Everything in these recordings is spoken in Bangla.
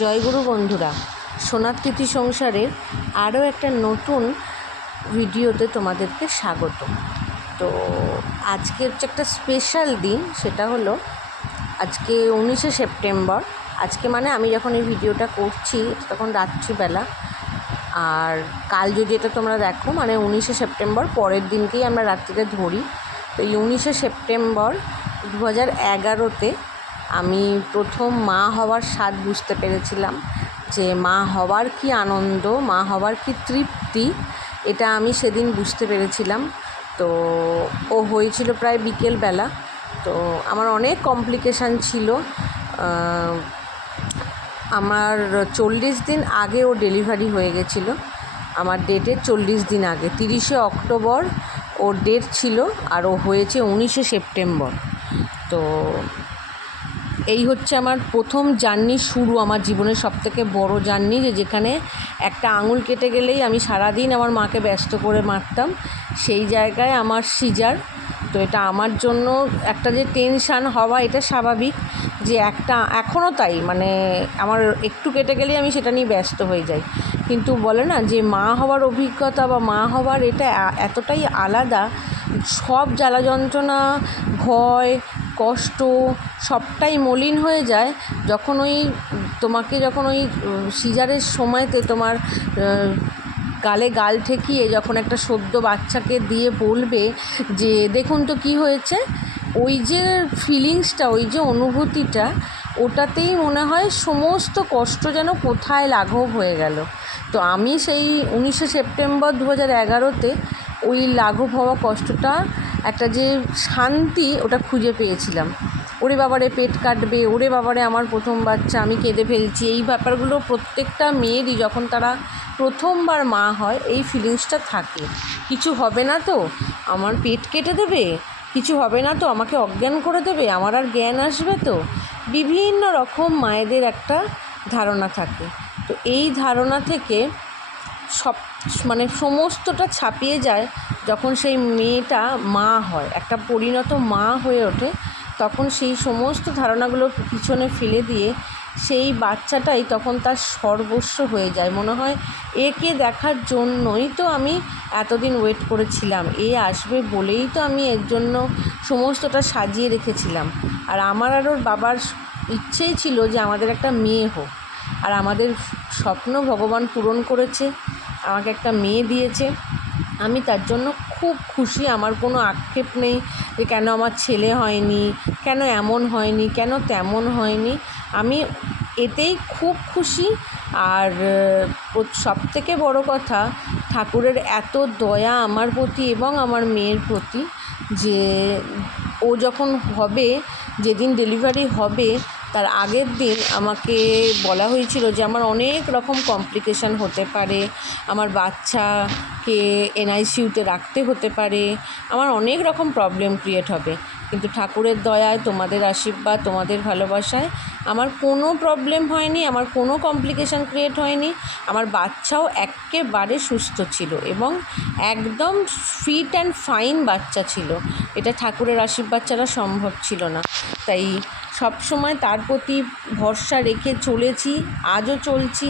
জয়গুরু বন্ধুরা, সোনার তিথি সংসারের আরও একটা নতুন ভিডিওতে তোমাদেরকে স্বাগত। তো আজকে হচ্ছে একটা স্পেশাল দিন, সেটা হলো আজকে উনিশে সেপ্টেম্বর। আজকে মানে আমি যখন এই ভিডিওটা করছি তখন রাত্রিবেলা। আর কাল যদি এটা তোমরা দেখো মানে উনিশে সেপ্টেম্বর পরের দিনকেই আমরা রাত্রিতে ধরি। তো এই উনিশে সেপ্টেম্বর দু হাজার এগারোতে আমি প্রথম মা হওয়ার স্বাদ বুঝতে পেরেছিলাম যে মা হওয়ার কি আনন্দ, মা হওয়ার কি তৃপ্তি, এটা আমি সেদিন বুঝতে পেরেছিলাম। তো ও হয়েছিল প্রায় বিকেলবেলা। তো আমার অনেক কমপ্লিকেশান ছিল। আমার চল্লিশ দিন আগে ও ডেলিভারি হয়ে গেছিল। আমার ডেটের চল্লিশ দিন আগে, তিরিশে অক্টোবর ওর ডেট ছিল আর ও হয়েছে উনিশে সেপ্টেম্বর। তো এই হচ্ছে আমার প্রথম জার্নি শুরু, আমার জীবনের সবথেকে বড় জার্নি যে যেখানে একটা আঙুল কেটে গেলেই আমি সারাদিন আমার মাকে ব্যস্ত করে মারতাম। সেই জায়গায় আমার সিজার। তো এটা আমার জন্য একটা যে টেনশান হওয়া, এটা স্বাভাবিক যে একটা, এখনও তাই। মানে আমার একটু কেটে গেলেই আমি সেটা নিয়ে ব্যস্ত হয়ে যাই। কিন্তু বলে না যে মা হওয়ার অভিজ্ঞতা বা মা হওয়ার এটা এতটাই আলাদা, সব জ্বালা যন্ত্রণা ভয় কষ্ট সবটাই মলিন হয়ে যায় যখন ওই, তোমাকে যখন ওই সিজারের সময়তে তোমার গালে গাল ঠেকিয়ে যখন একটা সদ্য বাচ্চাকে দিয়ে বলবে যে, দেখুন তো কি হয়েছে? ওই যে ফিলিংসটা ওই যে অনুভূতিটা, ওটাতেই মনে হয় সমস্ত কষ্ট যেন কোথায় লাঘব হয়ে গেল। তো আমি সেই উনিশে সেপ্টেম্বর দু হাজার এগারোতে ওই লাঘব হওয়া কষ্টটা একটা যে শান্তি ওটা খুঁজে পেয়েছিলাম। ওরে বাবারে, পেট কাটবে, ওরে বাবারে, আমার প্রথম বাচ্চা, আমি কেঁদে ফেলছি। এই ব্যাপারগুলো প্রত্যেকটা মেয়েরই যখন তারা প্রথমবার মা হয়, এই ফিলিংসটা থাকে। কিছু হবে না তো? আমার পেট কেটে দেবে? কিছু হবে না তো? আমাকে অজ্ঞান করে দেবে? আমার আর জ্ঞান আসবে তো? বিভিন্ন রকম মায়েদের একটা ধারণা থাকে। তো এই ধারণা থেকে সব মানে সমস্তটা ছাপিয়ে যায় যখন সেই মেয়েটা মা হয়, একটা পরিণত মা হয়ে ওঠে, তখন সেই সমস্ত ধারণাগুলো পিছনে ফেলে দিয়ে সেই বাচ্চাটাই তখন তার সর্বস্ব হয়ে যায়। মনে হয় একে দেখার জন্যই তো আমি এতদিন ওয়েট করেছিলাম। এ আসবে বলেই তো আমি এর জন্য সমস্তটা সাজিয়ে রেখেছিলাম। আর আমার আর ওর বাবার ইচ্ছেই ছিল যে আমাদের একটা মেয়ে হোক। আর আমাদের স্বপ্ন ভগবান পূরণ করেছে। আমাকে একটা মেয়ে দিয়েছে। আমি তার জন্য খুব খুশি। আমার কোনো আক্ষেপ নেই যে কেন আমার ছেলে হয়নি, কেন এমন হয়নি, কেন তেমন হয়নি। আমি এতেই খুব খুশি। আর সব থেকে বড় কথা, ঠাকুরের এত দয়া আমার প্রতি এবং আমার মেয়ের প্রতি যে ও যখন হবে, যেদিন ডেলিভারি হবে তার আগের দিন আমাকে বলা হয়েছিল যে আমার অনেক রকম কমপ্লিকেশান হতে পারে, আমার বাচ্চাকে এনআইসিউতে রাখতে হতে পারে, আমার অনেক রকম প্রবলেম ক্রিয়েট হবে। কিন্তু ঠাকুরের দয়ায়, তোমাদের আশীর্বাদ, তোমাদের ভালোবাসায় আমার কোনো প্রবলেম হয়নি, আমার কোনো কমপ্লিকেশান ক্রিয়েট হয়নি, আমার বাচ্চাও একেবারে সুস্থ ছিল এবং একদম ফিট অ্যান্ড ফাইন বাচ্চা ছিল। এটা ঠাকুরের আশীর্বাদ ছাড়া সম্ভব ছিল না। তাই সব সময় তার প্রতি ভরসা রেখে চলেছি, আজও চলছি।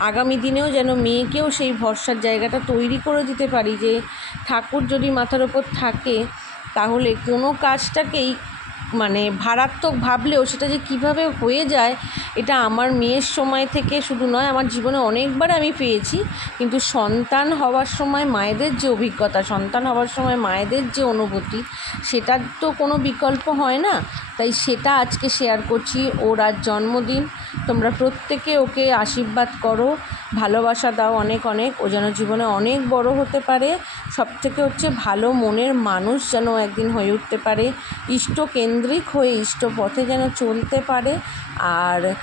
আগামী দিনেও যেন মেয়েকেও সেই ভরসার জায়গাটা তৈরি করে দিতে পারি যে ঠাকুর যদি মাথার ওপর থাকে, তাহলে কোনো কাজটাকেই মানে ভারাত্মক ভাবলেও সেটা যে কীভাবে হয়ে যায়, এটা আমার মেয়ের সময় থেকে শুধু নয়, আমার জীবনে অনেকবার আমি পেয়েছি। কিন্তু সন্তান হওয়ার সময় মায়েদের যে অভিজ্ঞতা, সন্তান হওয়ার সময় মায়েদের যে অনুভূতি, সেটার তো কোনো বিকল্প হয় না। তাই সেটা আজকে শেয়ার করছি। ওর আজ জন্মদিন। তোমরা প্রত্যেকে ওকে আশীর্বাদ করো, ভালোবাসা দাও অনেক অনেক। ও যেন জীবনে অনেক বড় হতে পারে। সব থেকে হচ্ছে ভালো মনের মানুষ যেন একদিন হয়ে উঠতে পারে। ইষ্টকেন্দ্রিক হয়ে ইষ্ট পথে যেন চলতে পারে। আর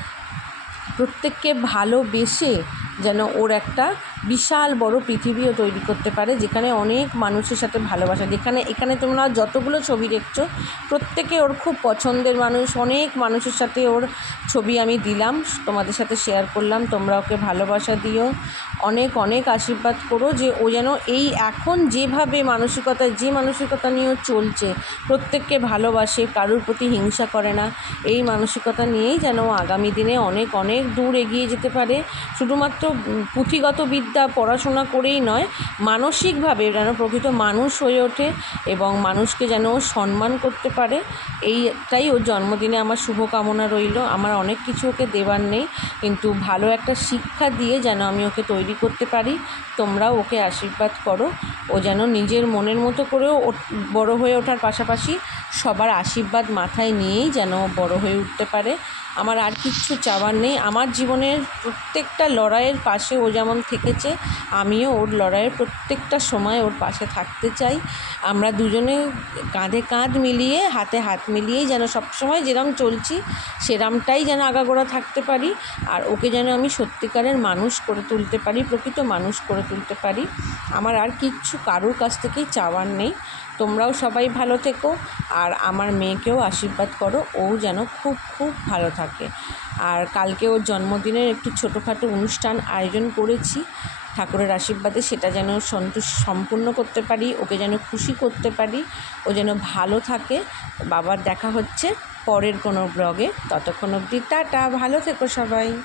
প্রত্যেককে ভালোবেসে যেন ওর একটা বিশাল বড় পৃথিবীও তৈরি করতে পারে, যেখানে অনেক মানুষের সাথে ভালোবাসা। যেখানে, এখানে তোমরা যতগুলো ছবি দেখছ, প্রত্যেকে ওর খুব পছন্দের মানুষ। অনেক মানুষের সাথে ওর ছবি আমি দিলাম, তোমাদের সাথে শেয়ার করলাম, তোমরা ওকে ভালোবাসা দিও। অনেক অনেক আশীর্বাদ করো যে ও যেন এই এখন যেভাবে মানসিকতায় যে মানসিকতা নিয়ে চলছে, প্রত্যেককে ভালোবাসে, কারোর প্রতি হিংসা করে না। এই মানসিকতা নিয়েই যেন আগামী দিনে অনেক অনেক দূর এগিয়ে যেতে পারে। শুধুমাত্র পুঁথিগত বিদ্যা পড়াশোনা করেই নয়, মানসিকভাবে যেন প্রকৃত মানুষ হয়ে ওঠে এবং মানুষকে যেন ও সম্মান করতে পারে, এইটাই ওর জন্মদিনে আমার শুভকামনা রইল। আমার অনেক কিছু ওকে দেওয়ার নেই, কিন্তু ভালো একটা শিক্ষা দিয়ে যেন আমি ওকে তৈরি করতে পারি, তোমরাও ওকে আশীর্বাদ করো। ও যেন নিজের মনের মতো করেও বড় হয়ে ওঠার পাশাপাশি সবার আশীর্বাদ মাথায় নিয়েই যেন বড় হয়ে উঠতে পারে। আমার আর কিচ্ছু চাওয়ার নেই। আমার জীবনের প্রত্যেকটা লড়াইয়ের পাশে ও যেমন থেকেছে, আমিও ওর লড়াইয়ের প্রত্যেকটা সময় ওর পাশে থাকতে চাই। আমরা দুজনে কাঁধে কাঁধ মিলিয়ে, হাতে হাত মিলিয়েই যেন সবসময় যেরম চলছি, সেরামটাই যেন আগাগোড়া থাকতে পারি। আর ওকে যেন আমি সত্যিকারের মানুষ করে তুলতে পারি, প্রকৃত মানুষ করে তুলতে পারি। আমার আর কিচ্ছু কারোর কাছ থেকেই চাওয়ার নেই। তোমরাও সবাই ভালো থেকো আর আমার মেয়েকেও আশীর্বাদ করো, ও যেন খুব খুব ভালো থাকে। আর কালকে ওর জন্মদিনের একটু ছোটোখাটো অনুষ্ঠান আয়োজন করেছি, ঠাকুরের আশীর্বাদে সেটা যেন সন্তোষ সম্পূর্ণ করতে পারি, ওকে যেন খুশি করতে পারি, ও যেন ভালো থাকে। বাবার দেখা হচ্ছে পরের কোনো ব্লগে, ততক্ষণ অবধি টাটা, ভালো থেকো সবাই।